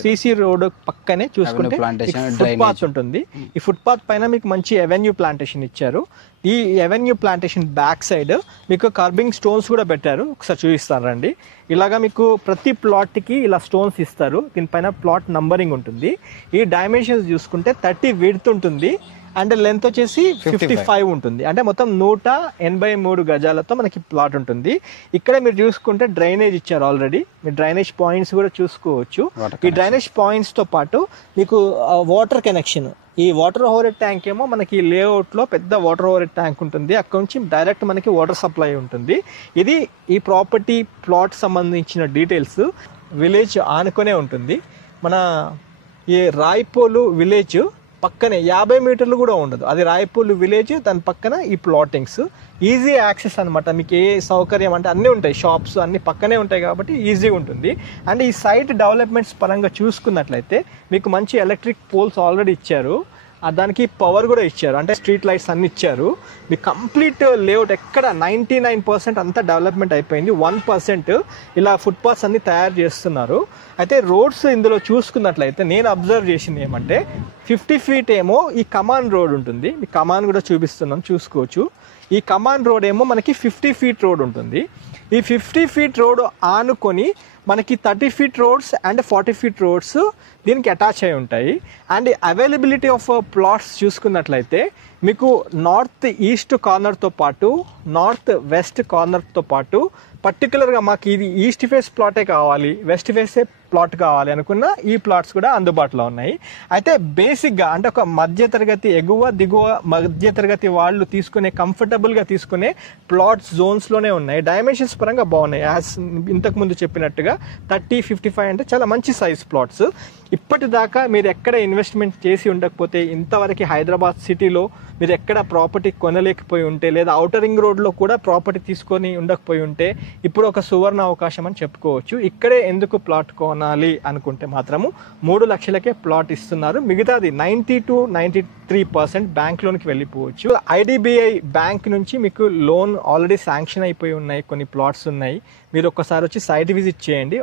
CC road పక్కనే చూసుకుంటే foot path ఉంటుంది. ఈ ఫుట్ పాత్ పైన మీకు మంచి ఎవెన్యూ ప్లాంటేషన్ ఇచ్చారు. ఈ ఎవెన్యూ ప్లాంటేషన్ బ్యాక్ సైడ్ మీకు కర్బింగ్ స్టోన్స్ కూడా పెట్టారు. ఒకసారి చూపిస్తాను రండి. ఇలాగా మీకు ప్రతి ప్లాట్కి ఇలా స్టోన్స్ ఇస్తారు. దీనిపైన ప్లాట్ నంబరింగ్ ఉంటుంది. ఈ డైమెన్షన్స్ చూసుకుంటే 30 విడ్త్ ఉంటుంది అండ్ లెంత్ వచ్చేసి 55 ఉంటుంది. అంటే మొత్తం 183 గజాలతో మనకి ప్లాట్ ఉంటుంది. ఇక్కడ మీరు చూసుకుంటే డ్రైనేజ్ ఇచ్చారు ఆల్రెడీ. మీరు డ్రైనేజ్ పాయింట్స్ కూడా చూసుకోవచ్చు. ఈ డ్రైనేజ్ పాయింట్స్ తో పాటు మీకు వాటర్ కనెక్షన్, ఈ వాటర్ ఓవర్ ట్యాంక్ ఏమో మనకి లేఅవుట్ లో పెద్ద వాటర్ ఓవర్ ట్యాంక్ ఉంటుంది. అక్కడ నుంచి డైరెక్ట్ మనకి వాటర్ సప్లై ఉంటుంది. ఇది ఈ ప్రాపర్టీ ప్లాట్ సంబంధించిన డీటెయిల్స్. విలేజ్ ఆనుకునే ఉంటుంది. మన ఈ రాయపోలు విలేజ్ పక్కనే 50 మీటర్లు కూడా ఉండదు. అది రాయపూల్ విలేజ్, దాని పక్కన ఈ ప్లాటింగ్స్. ఈజీ యాక్సెస్ అనమాట. మీకు ఏ సౌకర్యం అంటే అన్నీ ఉంటాయి, షాప్స్ అన్ని పక్కనే ఉంటాయి కాబట్టి ఈజీగా ఉంటుంది. అండ్ ఈ సైట్ డెవలప్మెంట్స్ పరంగా చూసుకున్నట్లయితే మీకు మంచి ఎలక్ట్రిక్ పోల్స్ ఆల్రెడీ ఇచ్చారు. దానికి పవర్ కూడా ఇచ్చారు. అంటే స్ట్రీట్ లైట్స్ అన్ని ఇచ్చారు. మీకు కంప్లీట్ లేఅవుట్ ఎక్కడ 99% అంతా డెవలప్మెంట్ అయిపోయింది. 1% ఇలా ఫుట్పాత్స్ అన్ని తయారు చేస్తున్నారు. అయితే రోడ్స్ ఇందులో చూసుకున్నట్లయితే నేను అబ్జర్వ్ చేసింది ఏమంటే 50 ఫీట్ ఏమో ఈ కమాన్ రోడ్ ఉంటుంది. మీ కమాన్ కూడా చూపిస్తున్నాం, చూసుకోవచ్చు. ఈ కమాన్ రోడ్ ఏమో మనకి 50 ఫీట్ రోడ్ ఉంటుంది. ఈ 50 ఫీట్ రోడ్ ఆనుకొని మనకి 30 feet roads and 40 feet roads దీనికి అటాచ్ అయి ఉంటాయి. అండ్ అవైలబిలిటీ ఆఫ్ ప్లాట్స్ చూసుకున్నట్లయితే మీకు నార్త్ ఈస్ట్ కార్నర్తో పాటు నార్త్ వెస్ట్ కార్నర్తో పాటు పర్టికులర్గా మాకు ఇది ఈస్ట్ ఫేస్ ప్లాటే కావాలి, వెస్ట్ ఫేసే ప్లాట్ కావాలి అనుకున్న ఈ ప్లాట్స్ కూడా అందుబాటులో ఉన్నాయి. అయితే బేసిక్గా అంటే ఒక మధ్యతరగతి, ఎగువ దిగువ మధ్యతరగతి వాళ్ళు తీసుకునే కంఫర్టబుల్గా తీసుకునే ప్లాట్స్ జోన్స్లోనే ఉన్నాయి. డైమెన్షన్స్ పరంగా బాగున్నాయి. యాజ్ ఇంతకుముందు చెప్పినట్టుగా 30, 55 అంటే చాలా మంచి సైజ్ ప్లాట్స్. ఇప్పటిదాకా మీరు ఎక్కడ ఇన్వెస్ట్మెంట్ చేసి ఉండకపోతే, ఇంతవరకు హైదరాబాద్ సిటీలో మీరు ఎక్కడ ప్రాపర్టీ కొనలేకపోయి ఉంటే, లేదా ఔటర్ రింగ్ రోడ్లో కూడా ప్రాపర్టీ తీసుకొని ఉండకపోయి ఉంటే ఇప్పుడు ఒక సువర్ణ అవకాశం అని చెప్పుకోవచ్చు. ఇక్కడే ఎందుకు ప్లాట్ కొనాలి అనుకుంటే మాత్రము 3 లక్షలకే ప్లాట్ ఇస్తున్నారు. మిగతాది 90 to 93% బ్యాంక్ లోన్కి వెళ్ళిపోవచ్చు. ఐడిబిఐ బ్యాంక్ నుంచి మీకు లోన్ ఆల్రెడీ శాంక్షన్ అయిపోయి ఉన్నాయి. కొన్ని ప్లాట్స్ ఉన్నాయి. మీరు ఒక్కసారి వచ్చి సైట్ విజిట్ చేయండి.